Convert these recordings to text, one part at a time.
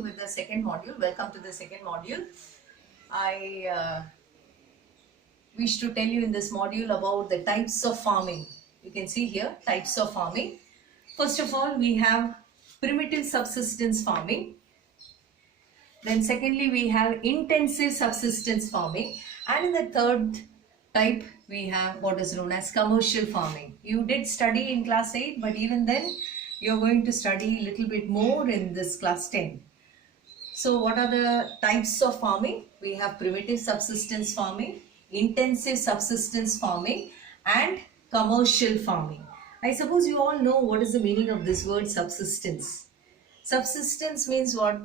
continue with the second module. Welcome to the second module. I wish to tell you in this module about the types of farming. You can see here types of farming. First of all, we have primitive subsistence farming. Then secondly, we have intensive subsistence farming. And in the third type, we have what is known as commercial farming. You did study in class 8, but even then, you're going to study a little bit more in this class 10. So what are the types of farming? We have primitive subsistence farming, intensive subsistence farming, and commercial farming. I suppose you all know what is the meaning of this word subsistence. Subsistence means what?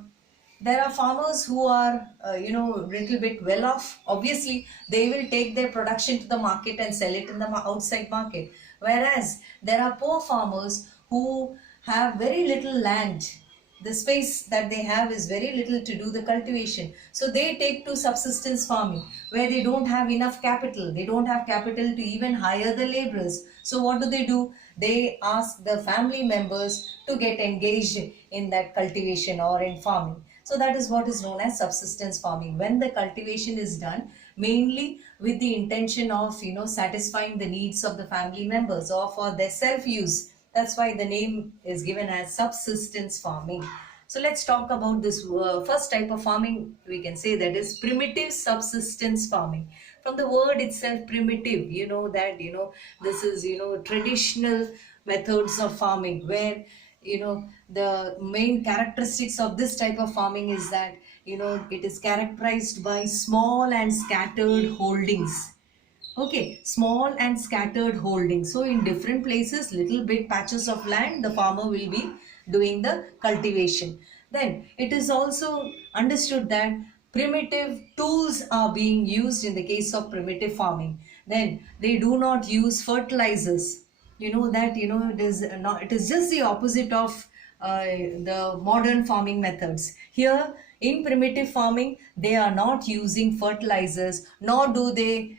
There are farmers who are, little bit well off. Obviously, they will take their production to the market and sell it in the outside market. Whereas, there are poor farmers who have very little land. The space that they have is very little to do the cultivation. So they take to subsistence farming where they don't have enough capital. They don't have capital to even hire the laborers. So what do? They ask the family members to get engaged in that cultivation or in farming. So that is what is known as subsistence farming. When the cultivation is done, mainly with the intention of, satisfying the needs of the family members or for their self-use. That's why the name is given as subsistence farming. So let's talk about this first type of farming. We can say that is primitive subsistence farming. From the word itself, primitive, this is, traditional methods of farming where, the main characteristics of this type of farming is that, it is characterized by small and scattered holdings. Okay, small and scattered holdings. So in different places, little bit patches of land, the farmer will be doing the cultivation. Then it is also understood that primitive tools are being used in the case of primitive farming. Then they do not use fertilizers. It is just the opposite of the modern farming methods. Here in primitive farming, they are not using fertilizers, nor do they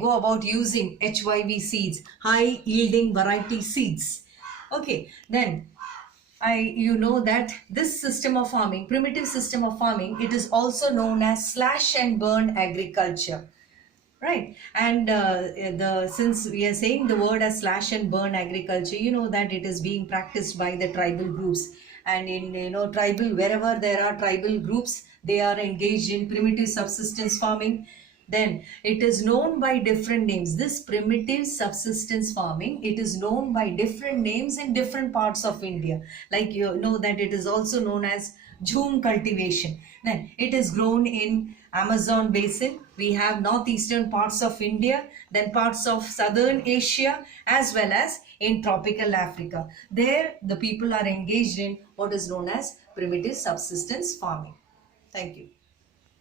go about using HYV seeds, high yielding variety seeds. Okay, then that this system of farming, primitive system of farming, it is also known as slash and burn agriculture. Right, and since we are saying the word as slash and burn agriculture, that it is being practiced by the tribal groups, and in wherever there are tribal groups, they are engaged in primitive subsistence farming. Then it is known by different names. This primitive subsistence farming, it is known by different names in different parts of India. Like that it is also known as jhum cultivation. Then it is grown in Amazon basin. We have northeastern parts of India, then parts of southern Asia, as well as in tropical Africa. There the people are engaged in what is known as primitive subsistence farming. Thank you.